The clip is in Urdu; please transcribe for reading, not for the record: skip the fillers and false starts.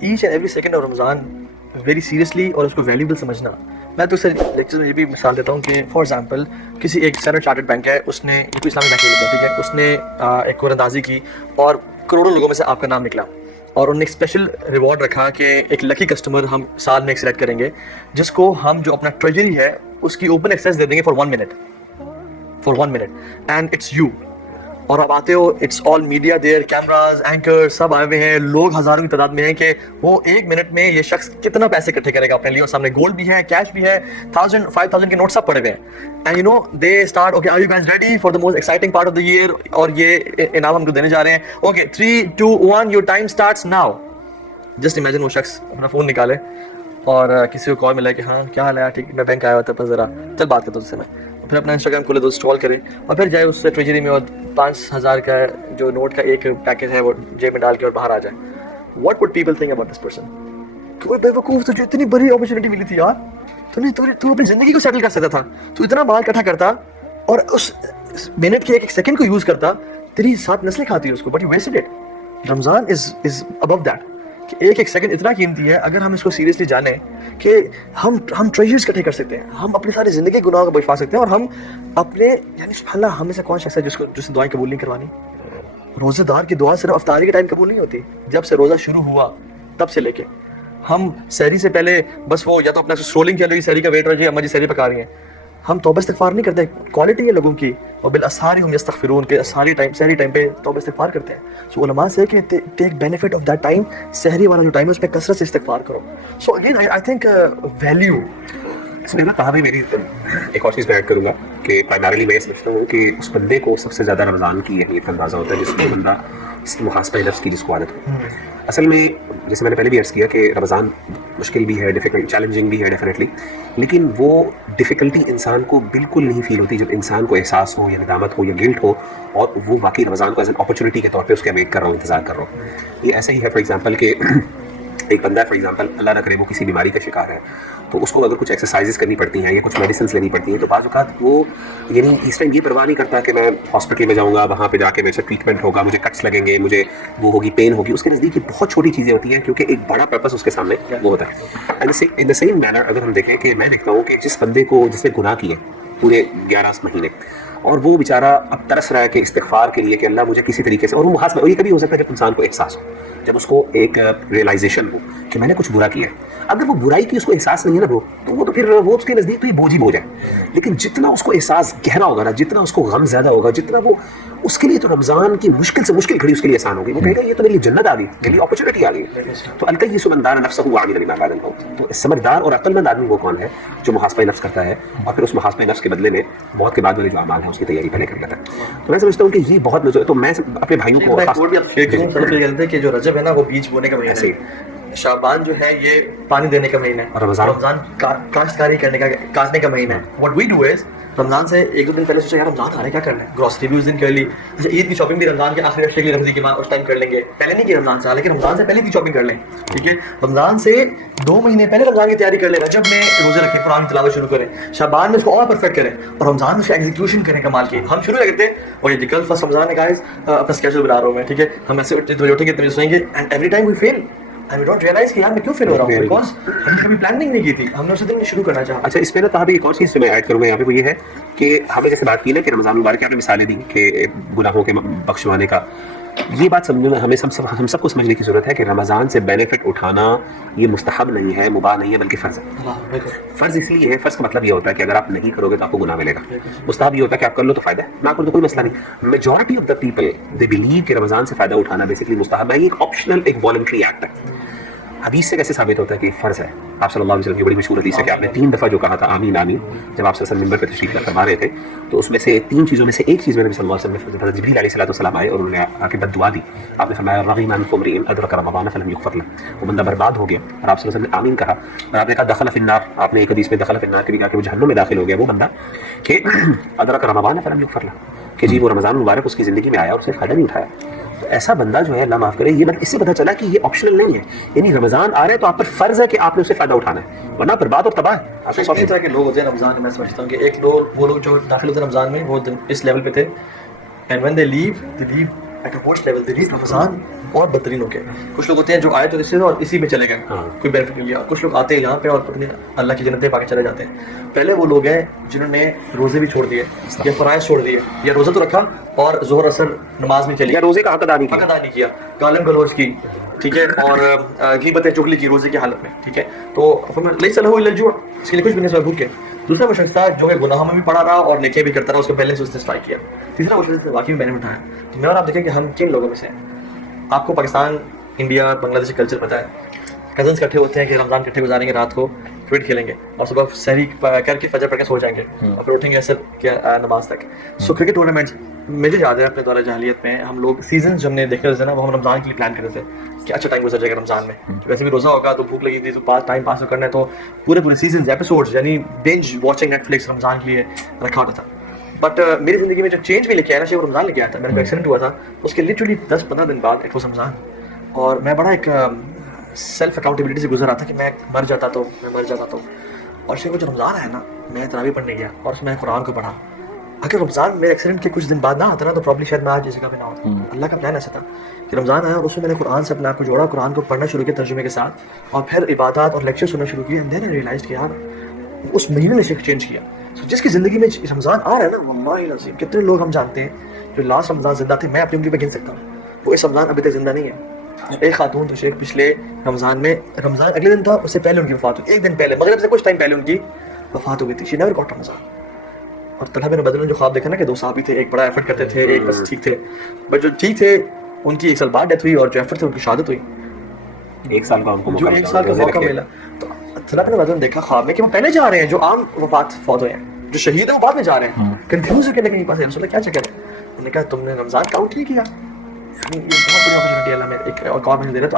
H and every second of Ramzan very seriously اور اس کو ویلیوبل سمجھنا. میں تو سر لیکچر میں یہ بھی مثال دیتا ہوں کہ فار ایگزامپل کسی ایک اسٹینڈرڈ چارٹرڈ بینک ہے, اس نے یہ کوئی اسلامی بینک ہے, ٹھیک ہے, اس نے ایک قرآن اندازی کی اور کروڑوں لوگوں میں سے آپ کا نام نکلا, اور انہوں نے ایک اسپیشل ریوارڈ رکھا کہ ایک لکی کسٹمر ہم سال میں ایک سلیکٹ کریں گے جس کو ہم جو اپنا ٹریجری ہے اس کی اوپن ایکسیس دے دیں گے for 1 minute and it's you. اور آپ آتے ہو, it's all media there, cameras, anchor سب آئے ہوئے ہیں, لوگ ہزاروں کی تعداد میں ہیں کہ وہ 1 منٹ میں یہ شخص کتنا پیسے اکٹھے کرے گا اپنے لیے, اور سامنے گولڈ بھی ہے, کیش بھی ہے, 1000 5000 کے نوٹ سب پڑے ہوئے ہیں. And you know they start, okay are you guys ready for the most exciting part of the year, اور یہ انعام ہم کو دینے جا رہے ہیں. Okay 3 2 1 your time starts now. Just imagine وہ شخص اپنا فون نکالے اور کسی کو کال ملا کہ ہاں کیا حال ہے, ٹھیک میں بینک آیا ہوا تھا, بس ذرا چل بات کرتا ہوں اس سے, میں پھر اپنا انسٹاگرام کھولے تو انسٹال کرے اور پھر جائے اس سے ٹریجری میں اور 5000 کا جو نوٹ کا ایک پیکج ہے وہ جیب میں ڈال کے اور باہر آ جائے. What would people think about this person? کہ بے وقوف, تجھے اتنی بڑی اپرچونیٹی ملی تھی یار, تو اپنی زندگی کو سیٹل کر سکتا تھا, تو اتنا مال اکٹھا کرتا اور اس منٹ کے ایک سیکنڈ کو یوز کرتا, تیری 7 نسلیں کھاتی اس کو, but you wasted it. Ramzan is above that کہ ایک سیکنڈ اتنا قیمتی ہے. اگر ہم اس کو سیریسلی جانیں کہ ہم ٹریجرز اکٹھے کر سکتے ہیں, ہم اپنی ساری زندگی گناہوں کو بچا سکتے ہیں, اور ہم اپنے یعنی سبحان اللہ, ہم میں سے کون شخص ہے جس نے دعائیں قبول نہیں کروانی؟ روزے دار کی دعا صرف افطاری کے ٹائم قبول نہیں ہوتی, جب سے روزہ شروع ہوا تب سے لے کے ہم سحری سے پہلے بس وہ یا تو اپنا اسکرولنگ چل رہی, سحری کا ویٹ رہی ہے, اما جی سحری پکا رہی ہیں, ہم توبہ استغفار نہیں کرتے. کوالٹی ہے لوگوں کی, اور بالاسحار ہم یستغفرون کے سحری ٹائم پہ توبہ استغفار کرتے ہیں. سو علماء سے کہ ٹیک بینیفٹ آف دیٹ ٹائم, سحری والا جو ٹائم ہے اس پہ کثرت سے استغفار کرو. So again I think value اس میں نا کہا بھی میری ایک اور چیز میں ایڈ کروں گا کہ پرائمریلی میں یہ سمجھتا ہوں کہ اس بندے کو سب سے زیادہ رمضان کی اہمیت کا اندازہ ہوتا ہے جس میں بندہ اس کی محاسبہ نفس کی جس کو عادت ہو. اصل میں جیسے میں نے پہلے بھی عرض کیا کہ رمضان مشکل بھی ہے, ڈیفیکلٹ چیلنجنگ بھی ہے ڈیفینیٹلی, لیکن وہ ڈیفیکلٹی انسان کو بالکل نہیں فیل ہوتی جب انسان کو احساس ہو یا ندامت ہو یا گلٹ ہو اور وہ واقعی رمضان کو ایز این اپرچونیٹی کے طور پہ اس کا ویٹ کر رہا ہوں, انتظار کر رہا ہوں. یہ ایسا ہی ہے فار ایگزامپل کہ ایک بندہ ہے فار ایگزامپل اللہ نہ کرے وہ کسی بیماری کا شکار ہے, تو اس کو اگر کچھ ایکسرسائزز کرنی پڑتی ہیں یا کچھ میڈیسنس لینی پڑتی ہیں, تو بعض اوقات وہ یعنی اس ٹائم یہ پرواہ نہیں کرتا کہ میں ہاسپٹل میں جاؤں گا, وہاں پہ جا کے میرے سے ٹریٹمنٹ ہوگا, مجھے کٹس لگیں گے, مجھے وہ ہوگی, پین ہوگی. اس کے نزدیک یہ بہت چھوٹی چیزیں ہوتی ہیں کیونکہ ایک بڑا پرپس اس کے سامنے وہ ہوتا ہے. ان دا سیم مینر اگر ہم دیکھیں کہ میں دیکھتا ہوں کہ جس بندے کو جس نے گناہ کیے پورے 11 مہینے اور وہ بیچارہ اب ترس رہا ہے کہ استغفار کے لیے کہ اللہ مجھے کسی طریقے سے, اور وہ محاسبہ, اور یہ کبھی ہو سکتا ہے جب انسان کو احساس ہو, جب اس کو ایک ریئلائزیشن ہو کہ میں نے کچھ برا کیا ہے. اگر وہ برائی کی اس کو احساس نہیں ہے نا تو پھر وہ اس کے نزدیک تو یہ بوجھ ہی بوجھ ہے. لیکن جتنا اس کو احساس گہرا ہوگا نا, جتنا اس کو غم زیادہ ہوگا, جتنا وہ اس کے لیے تو رمضان کی مشکل سے مشکل گھڑی اس کے لیے آسان ہوگی. وہ کہے گا یہ تو میری جنت آ گئی, میرے لیے اپرچونیٹی آ گئی. تو الکیس من دان نفسہ وعمل بما بعد الموت, تو سمجھدار اور عقل مند آدمی وہ کون ہے جو محاسبہ نفس کرتا ہے اور پھر اس محاسبہ نفس کے بدلے میں موت کے بعد والے جو اعمال ہیں اس کی تیاری پہلے کر لیتا ہے. تو میں سمجھتا ہوں کہ یہ بہت تو میں اپنے بھائیوں کو کہ جو رجب ہے نا وہ بیج بونے کا مہینہ ہے, شعبان جو ہے یہ پانی دینے کا مہینہ ہے, رمضان کاشتکاری کرنے کا, کاٹنے کا مہینہ ہے. واٹ وی ڈو از رمضان سے 1-2 دن پہلے سوچا یار رمضان آ رہا ہے کیا کرنا ہے, گروسری بھی اس دن کر لی, جیسے عید کی شاپنگ بھی رمضان کے آخری ہفتے کے لیے رمضی کے بعد اس ٹائم کر لیں گے, پہلے نہیں کی رمضان سے, لیکن رمضان سے پہلے کی شاپنگ کر لیں, ٹھیک ہے. رمضان سے 2 مہینے پہلے رمضان کی تیاری کر لیں, رجب میں روزے رکھیں, قرآن کی تلاوت شروع کریں, شعبان میں اس کو اور پرفیکٹ کریں, اور رمضان میں اس کا ایگزیکیوشن کریں کمال کی. ہم شروع کرتے ہیں اور یہ کل فرسٹ رمضان ہے گائز, اپنا اسکیجول بنا رہا ہوں میں, ٹھیک ہے, ہم ایسے اٹھیں گے اتنے سوئیں گے, and every time we feel and we don't realize کہ یار میں کیوں فیل ہو رہا ہوں, بیکاز ہم نے کبھی پلاننگ نہیں کی تھی, ہم نے اس دن شروع کرنا چاہا. اچھا اس میں نا کہا بھی ایک اور چیز جو میں ایڈ کروں گا یہاں پہ وہ یہ ہے کہ ہمیں جیسے بات کی نا کہ رمضان مبارک آپ نے مثالیں دی کہ گناہوں کے بخشوانے کا, یہ بات سمجھنے میں ہمیں ہم سب کو سمجھنے کی ضرورت ہے کہ رمضان سے بینیفٹ اٹھانا یہ مستحب نہیں ہے, مباح نہیں ہے, بلکہ فرض ہے. فرض اس لیے ہے, فرض کا مطلب یہ ہوتا ہے کہ اگر آپ نہیں کرو گے تو آپ کو گناہ ملے گا. مستحب یہ ہوتا ہے کہ آپ کر لو تو فائدہ ہے, نہ کرو تو کوئی مسئلہ نہیں. Majority of the people they believe کہ رمضان سے فائدہ اٹھانا بیسکلی مستحب ہے, ایک آپشنل, ایک والنٹری ایکٹ ہے. حدیث سے کیسے ثابت ہوتا ہے کہ فرض ہے؟ آپ صلی اللہ علیہ وسلم کی بڑی مشہور حدیث ہے کہ آپ نے 3 دفعہ جو کہا تھا آمین آمین, جب آپ صلی اللہ علیہ وسلم منبر پہ تشریف فرما رہے تھے, تو اس میں سے 3 چیزوں میں سے ایک چیز میں نبی صلی اللہ علیہ وسلم نے, جبریل علیہ السلام آئے اور انہوں نے آ کے بد دعا دی. آپ نے فرمایا رغم انف امرئ ادرک رمضان فلم یغفر له, وہ بندہ برباد ہو گیا. اور آپ صلی اللہ علیہ وسلم نے آمین کہا, اور آپ نے کہا دخل فی النار, آپ نے ایک حدیث میں دخل فی النار کے بھی کہا کہ وہ جہنم میں داخل ہو گیا وہ بندہ کہ ادرک رمضان فلم یغفر له, کہ جی وہ رمضان مبارک اس کی زندگی میں آیا اور اسے فائدہ نہیں اٹھایا. تو ایسا بندہ جو ہے اللہ معاف کرے, یہ اس سے پتہ چلا کہ یہ آپشنل نہیں ہے, یعنی رمضان آ رہا ہے تو آپ پر فرض ہے کہ آپ نے اسے فائدہ اٹھانا ہے, ورنہ برباد اور تباہ ہے. آپ کو طرح کے لوگ ہوتے ہیں رمضان میں, میں سمجھتا ہوں کہ ایک لوگ وہ لوگ جو داخل ہوتے ہیں رمضان میں وہ اس لیول پہ تھے, and when they live at a worst level, they leave Ramzan اور بدترین ہو کے. کچھ لوگ ہوتے ہیں جو آئے تو اس سے اور اسی میں چلے گئے, ہاں. کوئی بینیفٹ نہیں لیا. کچھ لوگ آتے ہیں یہاں پہ اور اپنے اللہ کی جنتیں پا کے چلے جاتے ہیں. پہلے وہ لوگ ہیں جنہوں نے روزے بھی چھوڑ دیے یا فرائض چھوڑ دیے, یا روزہ تو رکھا اور ظہر اثر نماز میں چلی, یا روزے کا حق ادا نہیں حق کیا. ادا نہیں کیا, گالم گلوچ کی, ٹھیک ہے, اور غیبتیں چغلی کی روزے کی حالت میں, ٹھیک ہے. تو لیس لہ الا الجوع, اس کے لیے کچھ بھی نہیں سوائے بھوک کے. دوسرا وہ شخص تھا جو ہے گناہوں میں بھی پڑا رہا اور نیکیاں بھی کرتا رہا, اس کا بیلنس اس نے اسٹرائک کیا. تیسرا وہ شخص واقعی میں بینیفٹ اٹھایا. تو میں اور آپ دیکھیں کہ ہم کن لوگوں میں سے ہیں. آپ کو پاکستان, انڈیا, بنگلہ دیش کلچر پتہ ہے. کزنس اکٹھے ہوتے ہیں کہ رمضان اکٹھے گزاریں گے, رات کو کرکٹ کھیلیں گے اور صبح سحری کر کے فجر پڑھ کے سو جائیں گے اور پھر اٹھیں گے عصر کی نماز تک. سو کرکٹ ٹورنامنٹس مجھے یاد ہے اپنے دور جاہلیت میں ہم لوگ سیزنز جو ہم نے دیکھے تھے نا, وہ ہم رمضان کے لیے پلان کرتے تھے کہ اچھا ٹائم گزر جائے گا رمضان میں. ویسے بھی روزہ ہوگا تو بھوک لگی تھی, تو ٹائم پاس کرنا ہے, تو پورے سیزنز ایپیسوڈز یعنی بنج واچنگ نیٹ فلکس رمضان کے لیے رکھا ہوتا تھا. بٹ میری زندگی میں جو چینج بھی لے کے آیا نا, شیخ رمضان لے کے آیا تھا. میرا ایکسیڈنٹ ہوا تھا, اس کے لٹرلی 10-15 دن بعد ایک رمضان, اور میں بڑا ایک سیلف اکاؤنٹیبلٹی سے گزر رہا تھا کہ میں مر جاتا تو. اور شیخ جو رمضان آیا نا, میں تراویح پڑھنے گیا اور اس میں قرآن کو پڑھا. اگر رمضان میرے ایکسیڈنٹ کے کچھ دن بعد نہ آتا نا, تو پرابلی شاید میں آج اس جگہ پہ نہ ہوتا. اللہ کا پلان ایسا تھا کہ رمضان آیا اور اس میں میں نے قرآن سے اپنے آپ کو جوڑا, قرآن کو پڑھنا شروع کیا ترجمے کے ساتھ, اور پھر عبادات اور لیکچر سننا شروع کیا. اینڈ دین آئی ریئلائزڈ کہ یار اس مہینے نے شیخ چینج کیا. جس کی زندگی میں رمضان آ رہا ہے نا, واللہ العظیم کتنے لوگ ہم جانتے ہیں جو لاسٹ رمضان زندہ تھے, میں اپنی انگلی پہ گن سکتا ہوں, وہ اس رمضان ابھی تک زندہ نہیں ہے. ایک خاتون تو شیخ پچھلے رمضان میں, رمضان اگلے دن تھا, اس سے پہلے ان کی وفات ہوئی, ایک دن پہلے, مغرب سے کچھ ٹائم پہلے ان کی وفات ہو گئی تھی. شی نیور گاٹ رمضان. اور طلحہ بن عبیداللہ نے جو خواب دیکھا نا کہ 2 صحابی تھے, ایک بڑا ایفرٹ کرتے تھے, ایک بس ٹھیک تھے, بٹ جو ٹھیک تھے ان کی 1 سال بعد ڈیتھ ہوئی, اور جو ایفرٹ تھے ان کی شہادت ہوئی. 1 سال کا ان کو جو 1 سال کا موقع ملا, تو طلحہ بن عبیداللہ نے دیکھا خواب میں کہ وہ پہلے جا رہے ہیں جو عام فوت ہوئے ہیں, جو شہید ہیں وہ بعد میں جا رہے ہیں. کنفیوز ہو کے لیکن پاس رسول اللہ کیا چکر ہے. انہوں نے کہا تم نے رمضان کاؤنٹ نہیں کیا. یعنی یہ بہت بڑی اپرچونٹی اللہ میں ایک اور مجھے دے رہا.